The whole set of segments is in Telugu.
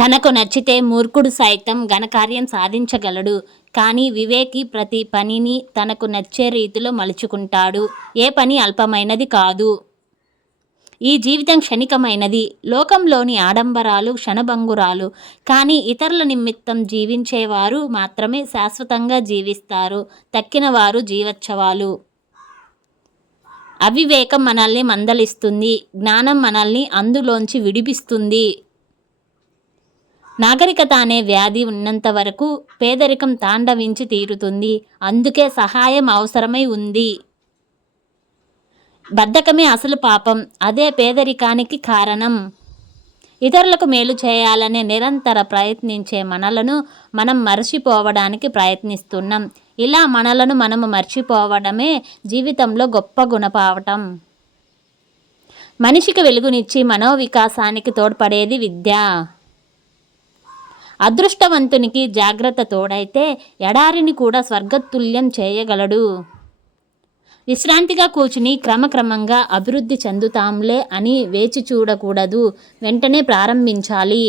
తనకు నచ్చితే మూర్ఖుడు సైతం ఘనకార్యం సాధించగలడు. కానీ వివేకి ప్రతి పనిని తనకు నచ్చే రీతిలో మలుచుకుంటాడు. ఏ పని అల్పమైనది కాదు. ఈ జీవితం క్షణికమైనది. లోకంలోని ఆడంబరాలు క్షణభంగురాలు. కానీ ఇతరుల నిమిత్తం జీవించేవారు మాత్రమే శాశ్వతంగా జీవిస్తారు. తక్కిన వారు జీవోత్సవాలు. అవివేకం మనల్ని మందలిస్తుంది. జ్ఞానం మనల్ని అందులోంచి విడిపిస్తుంది. నాగరికత అనే వ్యాధి ఉన్నంత వరకు పేదరికం తాండవించి తీరుతుంది. అందుకే సహాయం అవసరమై ఉంది. బద్ధకమే అసలు పాపం. అదే పేదరికానికి కారణం. ఇతరులకు మేలు చేయాలనే నిరంతర ప్రయత్నించే మనలను మనం మర్చిపోవడానికి ప్రయత్నిస్తున్నాం. ఇలా మనలను మనము మర్చిపోవడమే జీవితంలో గొప్ప గుణపావటం మనిషికి వెలుగునిచ్చి మనోవికాసానికి తోడ్పడేది విద్య. అదృష్టవంతునికి జాగ్రత్త తోడైతే ఎడారిని కూడా స్వర్గతుల్యం చేయగలడు. విశ్రాంతిగా కూర్చుని క్రమక్రమంగా అభివృద్ధి చెందుతాంలే అని వేచి చూడకూడదు. వెంటనే ప్రారంభించాలి.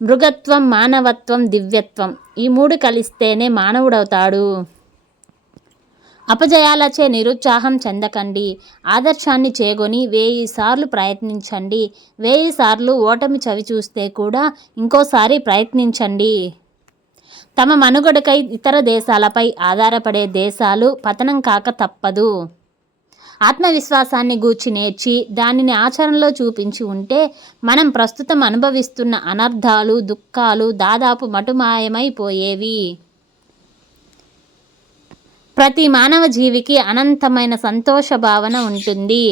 మృగత్వం మానవత్వం దివ్యత్వం ఈ మూడు కలిస్తేనే మానవుడవుతాడు. అపజయాలచే నిరుత్సాహం చెందకండి. ఆదర్శాన్ని చేగొని వేయి సార్లు ప్రయత్నించండి. వేయి సార్లు ఓటమి చవి చూస్తే కూడా ఇంకోసారి ప్రయత్నించండి. తమ మనుగడకై ఇతర దేశాలపై ఆధారపడే దేశాలు పతనం కాక తప్పదు. ఆత్మవిశ్వాసాన్ని గూర్చి నేర్చి దానిని ఆచరణలో చూపించి ఉంటే మనం ప్రస్తుతం అనుభవిస్తున్న అనర్థాలు దుఃఖాలు దాదాపు మటుమాయమైపోయేవి. ప్రతి మానవ జీవికి అనంతమైన సంతోష భావన ఉంటుంది.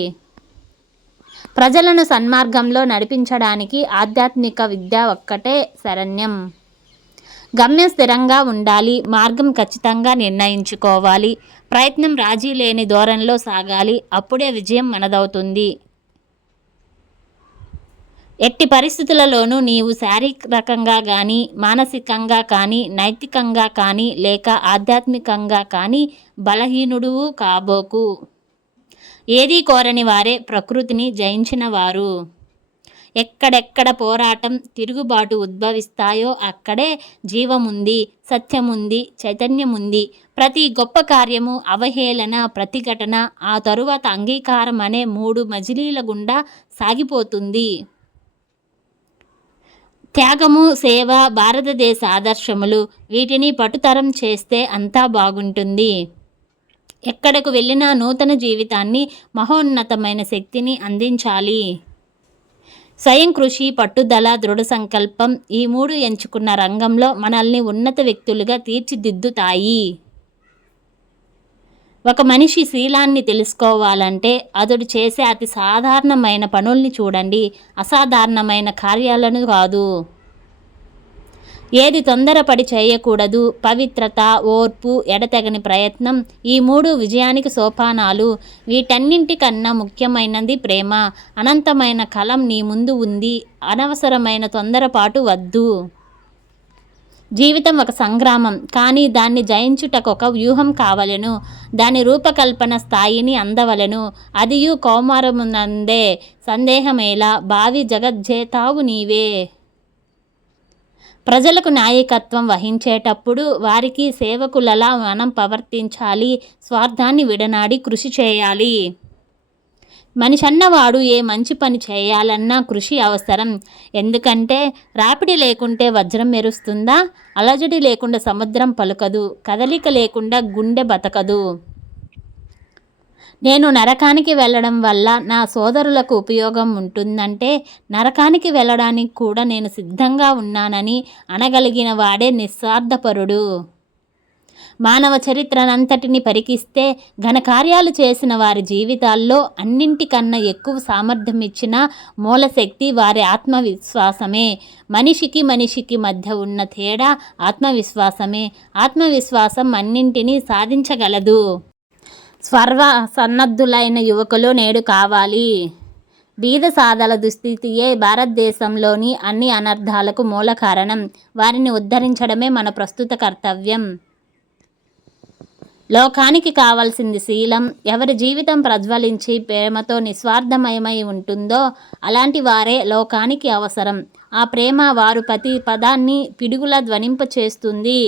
ప్రజలను సన్మార్గంలో నడిపించడానికి ఆధ్యాత్మిక విద్య ఒక్కటే శరణ్యం. గమ్యం స్థిరంగా ఉండాలి మార్గం ఖచ్చితంగా నిర్ణయించుకోవాలి ప్రయత్నం రాజీ లేని ధోరణిలో సాగాలి అప్పుడే విజయం మనదవుతుంది. ఎట్టి పరిస్థితులలోనూ నీవు శారీరకంగా కానీ మానసికంగా కానీ నైతికంగా కానీ లేక ఆధ్యాత్మికంగా కానీ బలహీనుడువు కాబోకు. ఏదీ కోరని వారే ప్రకృతిని జయించిన వారు. ఎక్కడెక్కడ పోరాటం తిరుగుబాటు ఉద్భవిస్తాయో అక్కడే జీవముంది సత్యముంది చైతన్యముంది. ప్రతి గొప్ప కార్యము అవహేళన ప్రతిఘటన ఆ తరువాత అంగీకారం అనే మూడు మజిలీల గుండా సాగిపోతుంది. త్యాగము సేవ భారతదేశ ఆదర్శములు వీటిని పటుతరం చేస్తే అంతా బాగుంటుంది. ఎక్కడకు వెళ్ళినా నూతన జీవితాన్ని మహోన్నతమైన శక్తిని అందించాలి. స్వయం కృషి పట్టుదల దృఢ సంకల్పం ఈ మూడు ఎంచుకున్న రంగంలో మనల్ని ఉన్నత వ్యక్తులుగా తీర్చిదిద్దుతాయి. ఒక మనిషి శీలాన్ని తెలుసుకోవాలంటే అతడు చేసే అతి సాధారణమైన పనుల్ని చూడండి. అసాధారణమైన కార్యాలను కాదు. ఏది తొందరపడి చేయకూడదు. పవిత్రత ఓర్పు ఎడతెగని ప్రయత్నం ఈ మూడు విజయానికి సోపానాలు. వీటన్నింటికన్నా ముఖ్యమైనది ప్రేమ. అనంతమైన కలం నీ ముందు ఉంది. అనవసరమైన తొందరపాటు వద్దు. జీవితం ఒక సంగ్రామం కానీ దాన్ని జయించుటకు ఒక వ్యూహం కావలెను. దాని రూపకల్పన స్థాయిని అందవలెను. అదియు కౌమారమునందే సందేహమేలా భావి జగజ్జేతావు నీవే. ప్రజలకు నాయకత్వం వహించేటప్పుడు వారికి సేవకులలా మనం ప్రవర్తించాలి. స్వార్థాన్ని విడనాడి కృషి చేయాలి. మనిషి అన్నవాడు ఏ మంచి పని చేయాలన్నా కృషి అవసరం. ఎందుకంటే రాపిడి లేకుంటే వజ్రం మెరుస్తుందా? అలజడి లేకుండా సముద్రం పలుకదు. కదలిక లేకుండా గుండె బతకదు. నేను నరకానికి వెళ్ళడం వల్ల నా సోదరులకు ఉపయోగం ఉంటుందంటే నరకానికి వెళ్ళడానికి కూడా నేను సిద్ధంగా ఉన్నానని అనగలిగిన వాడే నిస్వార్థపరుడు. మానవ చరిత్రనంతటిని పరికిస్తే ఘనకార్యాలు చేసిన వారి జీవితాల్లో అన్నింటికన్నా ఎక్కువ సామర్థ్యం ఇచ్చిన మూలశక్తి వారి ఆత్మవిశ్వాసమే. మనిషికి మనిషికి మధ్య ఉన్న తేడా ఆత్మవిశ్వాసమే. ఆత్మవిశ్వాసం అన్నింటినీ సాధించగలదు. స్వర్వ సన్నద్ధులైన యువకులు నేడు కావాలి. బీద సాధల దుస్థితియే భారతదేశంలోని అన్ని అనర్థాలకు మూల కారణం వారిని ఉద్ధరించడమే మన ప్రస్తుత కర్తవ్యం. లోకానికి కావాల్సింది శీలం. ఎవరి జీవితం ప్రజ్వలించి ప్రేమతో నిస్వార్థమయమై ఉంటుందో అలాంటి వారే లోకానికి అవసరం. ఆ ప్రేమ వారు ప్రతి పదాన్ని పిడుగుల ధ్వనింప చేస్తుంది